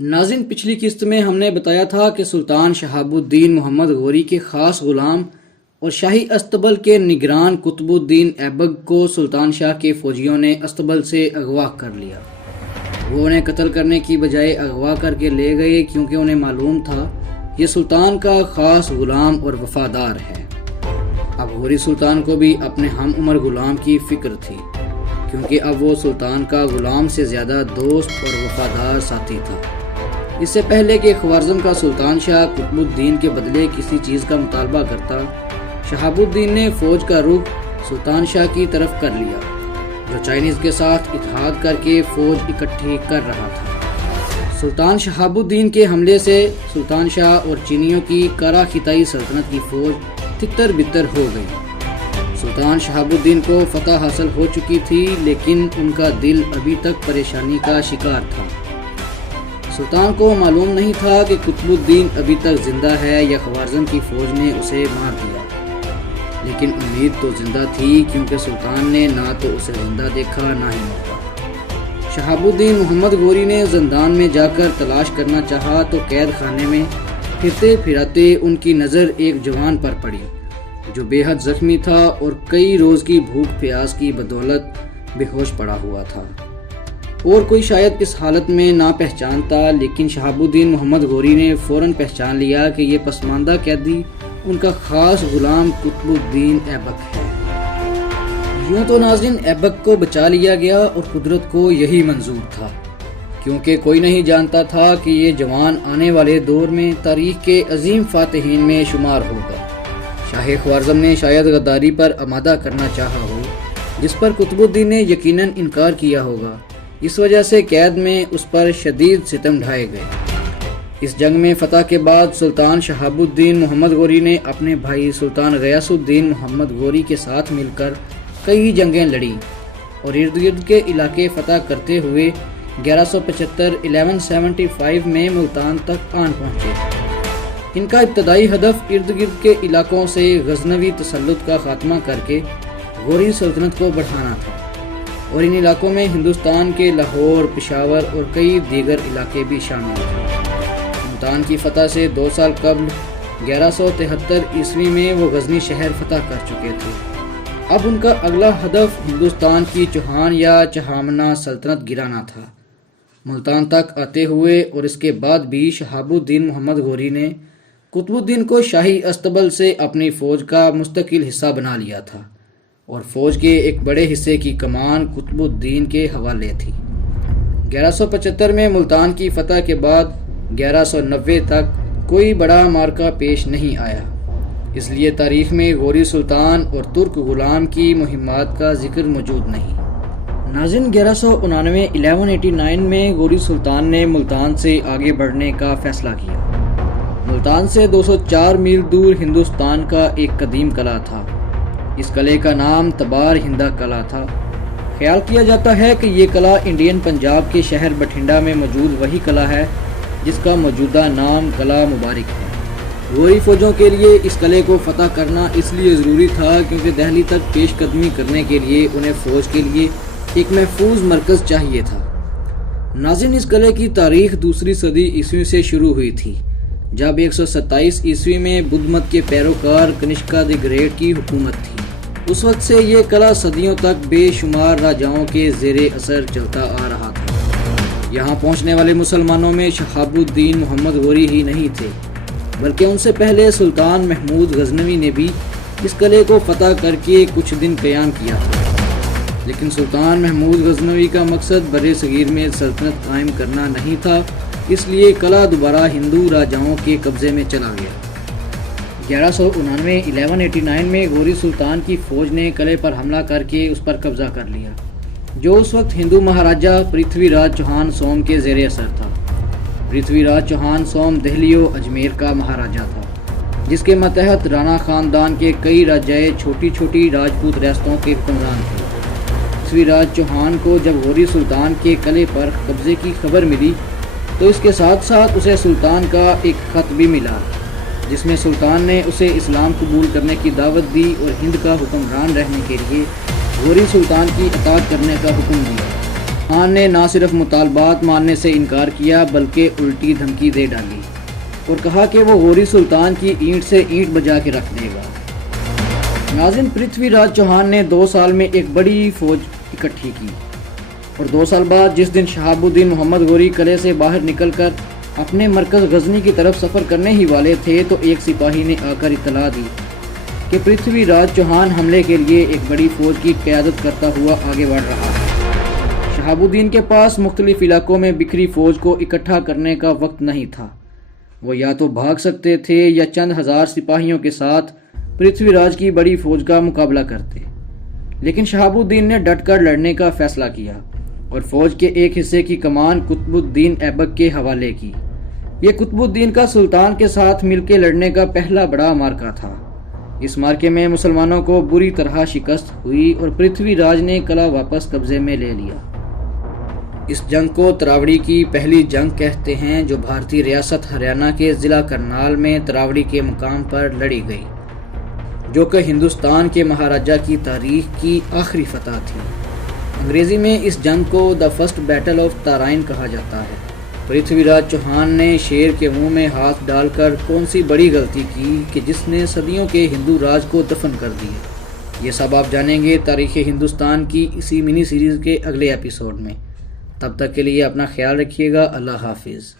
ناظرین، پچھلی قسط میں ہم نے بتایا تھا کہ سلطان شہاب الدین محمد غوری کے خاص غلام اور شاہی استبل کے نگران قطب الدین ایبک کو سلطان شاہ کے فوجیوں نے استبل سے اغوا کر لیا۔ وہ انہیں قتل کرنے کی بجائے اغوا کر کے لے گئے، کیونکہ انہیں معلوم تھا یہ سلطان کا خاص غلام اور وفادار ہے۔ اب غوری سلطان کو بھی اپنے ہم عمر غلام کی فکر تھی، کیونکہ اب وہ سلطان کا غلام سے زیادہ دوست اور وفادار ساتھی تھا۔ اس سے پہلے کہ خوارزم کا سلطان شاہ قطب الدین کے بدلے کسی چیز کا مطالبہ کرتا، شہاب الدین نے فوج کا رخ سلطان شاہ کی طرف کر لیا، جو چائنیز کے ساتھ اتحاد کر کے فوج اکٹھی کر رہا تھا۔ سلطان شہاب الدین کے حملے سے سلطان شاہ اور چینیوں کی کارا خطائی سلطنت کی فوج تتر بتر ہو گئی۔ سلطان شہاب الدین کو فتح حاصل ہو چکی تھی، لیکن ان کا دل ابھی تک پریشانی کا شکار تھا۔ سلطان کو معلوم نہیں تھا کہ قطب الدین ابھی تک زندہ ہے یا خوارزم کی فوج نے اسے مار دیا، لیکن امید تو زندہ تھی، کیونکہ سلطان نے نہ تو اسے زندہ دیکھا نہ ہی مارا۔ شہاب الدین محمد غوری نے زندان میں جا کر تلاش کرنا چاہا تو قید خانے میں پھرتے پھراتے ان کی نظر ایک جوان پر پڑی، جو بے حد زخمی تھا اور کئی روز کی بھوک پیاس کی بدولت بے ہوش پڑا ہوا تھا۔ اور کوئی شاید اس حالت میں نہ پہچانتا، لیکن شہاب الدین محمد غوری نے فوراً پہچان لیا کہ یہ پسماندہ قیدی ان کا خاص غلام قطب الدین ایبک ہے۔ یوں تو ناظرین ایبک کو بچا لیا گیا، اور قدرت کو یہی منظور تھا، کیونکہ کوئی نہیں جانتا تھا کہ یہ جوان آنے والے دور میں تاریخ کے عظیم فاتحین میں شمار ہوگا۔ شاہ خوارزم نے شاید غداری پر آمادہ کرنا چاہا ہو، جس پر قطب الدین نے یقیناً انکار کیا ہوگا۔ اس وجہ سے قید میں اس پر شدید ستم ڈھائے گئے۔ اس جنگ میں فتح کے بعد سلطان شہاب الدین محمد غوری نے اپنے بھائی سلطان غیاث الدین محمد غوری کے ساتھ مل کر کئی جنگیں لڑیں اور ارد گرد کے علاقے فتح کرتے ہوئے 1175 میں ملتان تک آن پہنچے۔ ان کا ابتدائی ہدف ارد گرد کے علاقوں سے غزنوی تسلط کا خاتمہ کر کے غوری سلطنت کو بڑھانا تھا، اور ان علاقوں میں ہندوستان کے لاہور، پشاور اور کئی دیگر علاقے بھی شامل تھے۔ ملتان کی فتح سے 2 سال قبل 1173 عیسوی میں وہ غزنی شہر فتح کر چکے تھے۔ اب ان کا اگلا ہدف ہندوستان کی چوہان یا چہامنا سلطنت گرانا تھا۔ ملتان تک آتے ہوئے اور اس کے بعد بھی شہاب الدین محمد غوری نے قطب الدین کو شاہی استبل سے اپنی فوج کا مستقل حصہ بنا لیا تھا، اور فوج کے ایک بڑے حصے کی کمان قطب الدین کے حوالے تھی۔ 1175 میں ملتان کی فتح کے بعد 1190 تک کوئی بڑا معرکہ پیش نہیں آیا، اس لیے تاریخ میں غوری سلطان اور ترک غلام کی مہمات کا ذکر موجود نہیں۔ ناظرین، 1189 میں غوری سلطان نے ملتان سے آگے بڑھنے کا فیصلہ کیا۔ ملتان سے 204 میل دور ہندوستان کا ایک قدیم قلعہ تھا۔ اس قلعے کا نام تبار ہندا قلعہ تھا۔ خیال کیا جاتا ہے کہ یہ قلعہ انڈین پنجاب کے شہر بٹھنڈا میں موجود وہی قلعہ ہے جس کا موجودہ نام قلعہ مبارک ہے۔ غوری فوجوں کے لیے اس قلعے کو فتح کرنا اس لیے ضروری تھا کیونکہ دہلی تک پیش قدمی کرنے کے لیے انہیں فوج کے لیے ایک محفوظ مرکز چاہیے تھا۔ ناظرین، اس قلعے کی تاریخ 2 صدی عیسوی سے شروع ہوئی تھی، جب 127 عیسوی میں بدھ مت کے پیروکار کنشکا دی گریٹ کی حکومت تھی۔ اس وقت سے یہ قلعہ صدیوں تک بے شمار راجاؤں کے زیر اثر چلتا آ رہا تھا۔ یہاں پہنچنے والے مسلمانوں میں شہاب الدین محمد غوری ہی نہیں تھے، بلکہ ان سے پہلے سلطان محمود غزنوی نے بھی اس قلعے کو فتح کر کے کچھ دن قیام کیا تھا۔ لیکن سلطان محمود غزنوی کا مقصد بر صغیر میں سلطنت قائم کرنا نہیں تھا، اس لیے قلعہ دوبارہ ہندو راجاؤں کے قبضے میں چلا گیا۔ 1189 میں غوری سلطان کی فوج نے قلعے پر حملہ کر کے اس پر قبضہ کر لیا، جو اس وقت ہندو مہاراجہ پرتھوی راج چوہان سوم کے زیر اثر تھا۔ پرتھوی راج چوہان سوم دہلی و اجمیر کا مہاراجہ تھا، جس کے ماتحت رانا خاندان کے کئی راجائے چھوٹی چھوٹی راجپوت ریاستوں کے حکمران تھے۔ پرتھوی راج چوہان کو جب غوری سلطان کے قلعے پر قبضے کی خبر ملی تو اس کے ساتھ ساتھ اسے سلطان کا ایک خط بھی ملا، جس میں سلطان نے اسے اسلام قبول کرنے کی دعوت دی اور ہند کا حکمران رہنے کے لیے غوری سلطان کی اطاعت کرنے کا حکم دیا۔ خان نے نہ صرف مطالبات ماننے سے انکار کیا بلکہ الٹی دھمکی دے ڈالی اور کہا کہ وہ غوری سلطان کی اینٹ سے اینٹ بجا کے رکھ دے گا۔ ناظرین، پرتھوی راج چوہان نے 2 سال میں ایک بڑی فوج اکٹھی کی اور 2 سال بعد جس دن شہاب الدین محمد غوری قلعے سے باہر نکل کر اپنے مرکز غزنی کی طرف سفر کرنے ہی والے تھے تو ایک سپاہی نے آ کر اطلاع دی کہ پرتھوی راج چوہان حملے کے لیے ایک بڑی فوج کی قیادت کرتا ہوا آگے بڑھ رہا ہے۔ شہاب الدین کے پاس مختلف علاقوں میں بکھری فوج کو اکٹھا کرنے کا وقت نہیں تھا۔ وہ یا تو بھاگ سکتے تھے یا چند ہزار سپاہیوں کے ساتھ پرتھوی راج کی بڑی فوج کا مقابلہ کرتے، لیکن شہاب الدین نے ڈٹ کر لڑنے کا فیصلہ کیا اور فوج کے ایک حصے کی کمان قطب الدین ایبک کے حوالے کی۔ یہ قطب الدین کا سلطان کے ساتھ مل کے لڑنے کا پہلا بڑا معرکہ تھا۔ اس معرکے میں مسلمانوں کو بری طرح شکست ہوئی اور پرتھوی راج نے قلعہ واپس قبضے میں لے لیا۔ اس جنگ کو تراوڑی کی پہلی جنگ کہتے ہیں، جو بھارتی ریاست ہریانہ کے ضلع کرنال میں تراوڑی کے مقام پر لڑی گئی، جو کہ ہندوستان کے مہاراجہ کی تاریخ کی آخری فتح تھی۔ انگریزی میں اس جنگ کو دا فرسٹ بیٹل آف تارائن کہا جاتا ہے۔ پرتھوی راج چوہان نے شیر کے منہ میں ہاتھ ڈال کر کون سی بڑی غلطی کی کہ جس نے صدیوں کے ہندو راج کو دفن کر دیا؟ یہ سب آپ جانیں گے تاریخ ہندوستان کی اسی منی سیریز کے اگلے ایپیسوڈ میں۔ تب تک کے لیے اپنا خیال رکھیے گا۔ اللہ حافظ۔